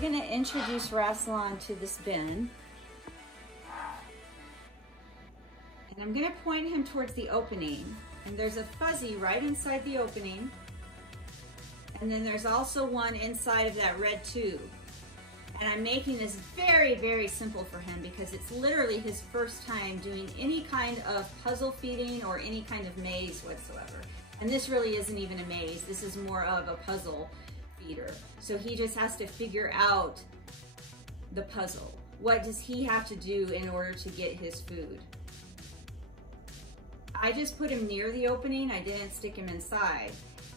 we're gonna introduce Rassilon to this bin. And I'm gonna point him towards the opening. And there's a fuzzy right inside the opening. And then there's also one inside of that red tube. And I'm making this very, very simple for him because it's literally his first time doing any kind of puzzle feeding or any kind of maze whatsoever. And this really isn't even a maze. This is more of a puzzle feeder. So he just has to figure out the puzzle. What does he have to do in order to get his food? I just put him near the opening. I didn't stick him inside.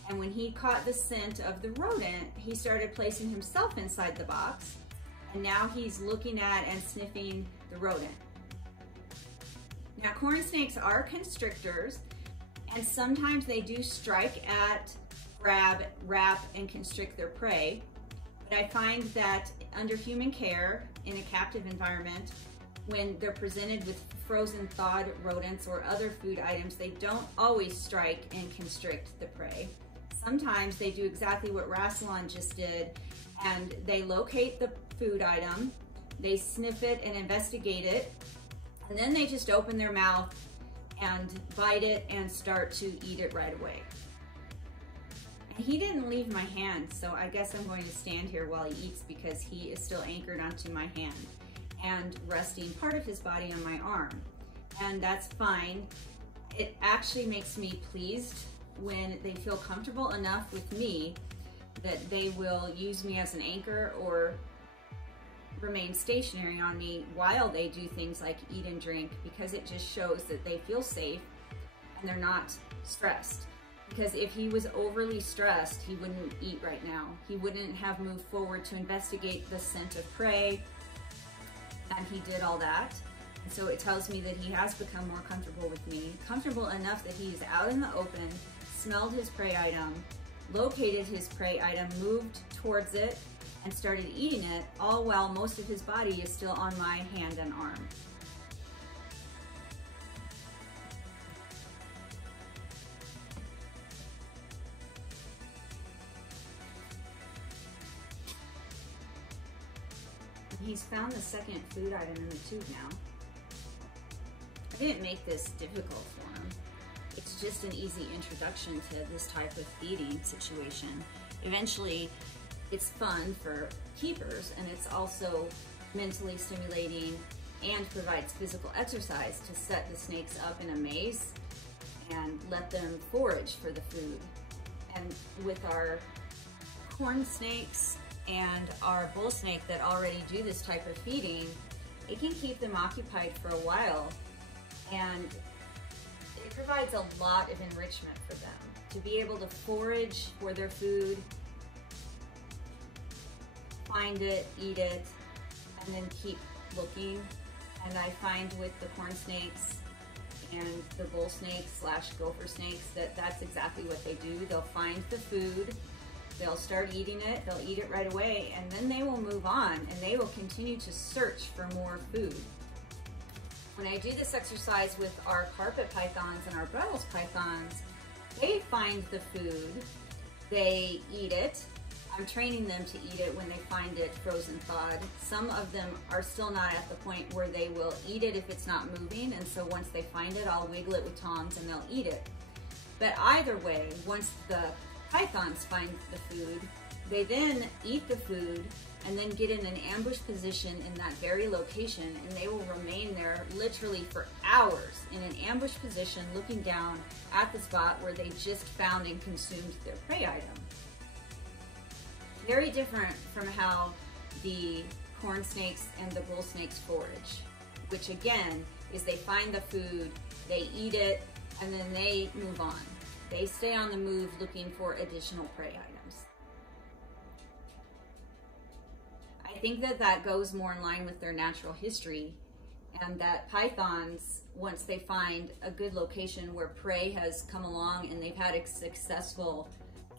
And when he caught the scent of the rodent, he started placing himself inside the box. And now he's looking at and sniffing the rodent. Now, corn snakes are constrictors, and sometimes they do strike at, grab, wrap, and constrict their prey. But I find that under human care, in a captive environment, when they're presented with frozen thawed rodents or other food items, they don't always strike and constrict the prey. Sometimes they do exactly what Rassilon just did, and they locate the food item, they sniff it and investigate it, and then they just open their mouth and bite it and start to eat it right away. And he didn't leave my hand, so I guess I'm going to stand here while he eats because he is still anchored onto my hand and resting part of his body on my arm. And that's fine. It actually makes me pleased when they feel comfortable enough with me that they will use me as an anchor or remain stationary on me while they do things like eat and drink, because it just shows that they feel safe and they're not stressed. Because if he was overly stressed, he wouldn't eat right now. He wouldn't have moved forward to investigate the scent of prey, and he did all that. And so it tells me that he has become more comfortable with me, comfortable enough that he's out in the open, smelled his prey item, located his prey item, moved towards it, and started eating it, all while most of his body is still on my hand and arm. He's found the second food item in the tube now. I didn't make this difficult for him. It's just an easy introduction to this type of feeding situation. Eventually, it's fun for keepers, and it's also mentally stimulating and provides physical exercise to set the snakes up in a maze and let them forage for the food. And with our corn snakes and our bull snake that already do this type of feeding, it can keep them occupied for a while, and it provides a lot of enrichment for them to be able to forage for their food, find it, eat it, and then keep looking. And I find with the corn snakes and the bull snakes / gopher snakes that that's exactly what they do. They'll find the food, they'll start eating it, they'll eat it right away, and then they will move on and they will continue to search for more food. When I do this exercise with our carpet pythons and our Brussels pythons, they find the food, they eat it. I'm training them to eat it when they find it frozen thawed. Some of them are still not at the point where they will eat it if it's not moving, and so once they find it, I'll wiggle it with tongs and they'll eat it. But either way, once the pythons find the food, they then eat the food and then get in an ambush position in that very location, and they will remain there literally for hours in an ambush position looking down at the spot where they just found and consumed their prey item. Very different from how the corn snakes and the bull snakes forage, which again is they find the food, they eat it, and then they move on. They stay on the move looking for additional prey items. I think that that goes more in line with their natural history, and that pythons, once they find a good location where prey has come along and they've had a successful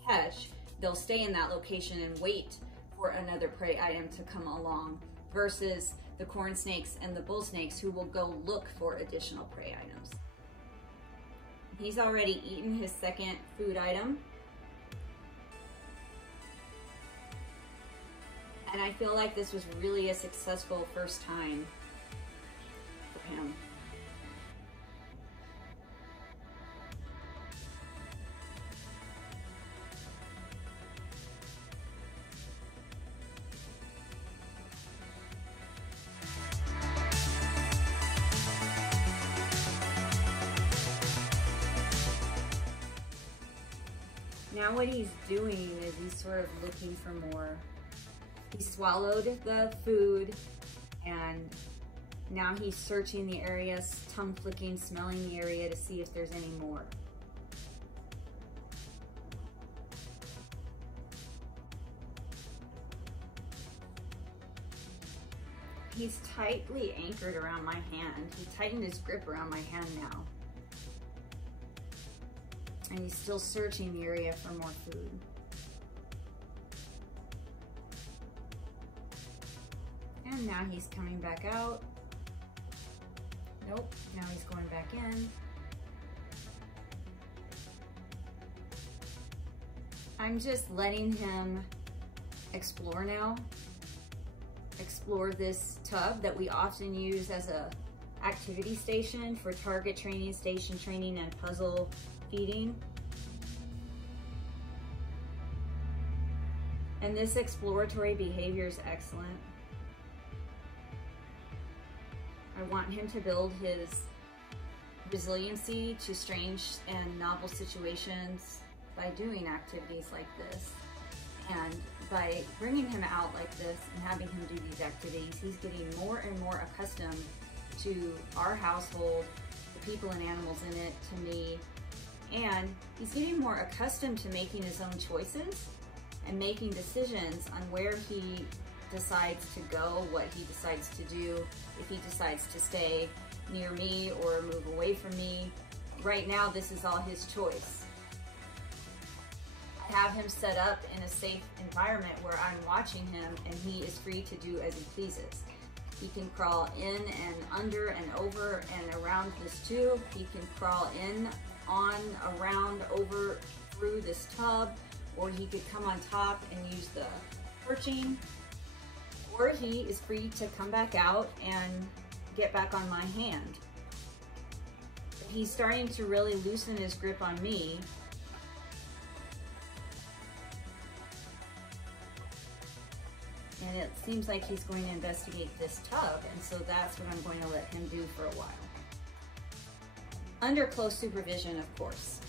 catch, they'll stay in that location and wait for another prey item to come along, versus the corn snakes and the bull snakes who will go look for additional prey items. He's already eaten his second food item. And I feel like this was really a successful first time for him. Now what he's doing is he's sort of looking for more. He swallowed the food and now he's searching the area, tongue flicking, smelling the area to see if there's any more. He's tightly anchored around my hand. He tightened his grip around my hand now. And he's still searching the area for more food. And now he's coming back out. Nope, now he's going back in. I'm just letting him explore now. Explore this tub that we often use as a activity station for target training, station training, and puzzle feeding. And this exploratory behavior is excellent. I want him to build his resiliency to strange and novel situations by doing activities like this. And by bringing him out like this and having him do these activities, he's getting more and more accustomed to our household, the people and animals in it, to me, and he's getting more accustomed to making his own choices and making decisions on where he decides to go, what he decides to do, if he decides to stay near me or move away from me. Right now, this is all his choice. I have him set up in a safe environment where I'm watching him and he is free to do as he pleases. He can crawl in and under and over and around this tube. He can crawl in, on, around, over, through this tub, or he could come on top and use the perching, or he is free to come back out and get back on my hand. He's starting to really loosen his grip on me. And it seems like he's going to investigate this tub, and so that's what I'm going to let him do for a while. Under close supervision, of course.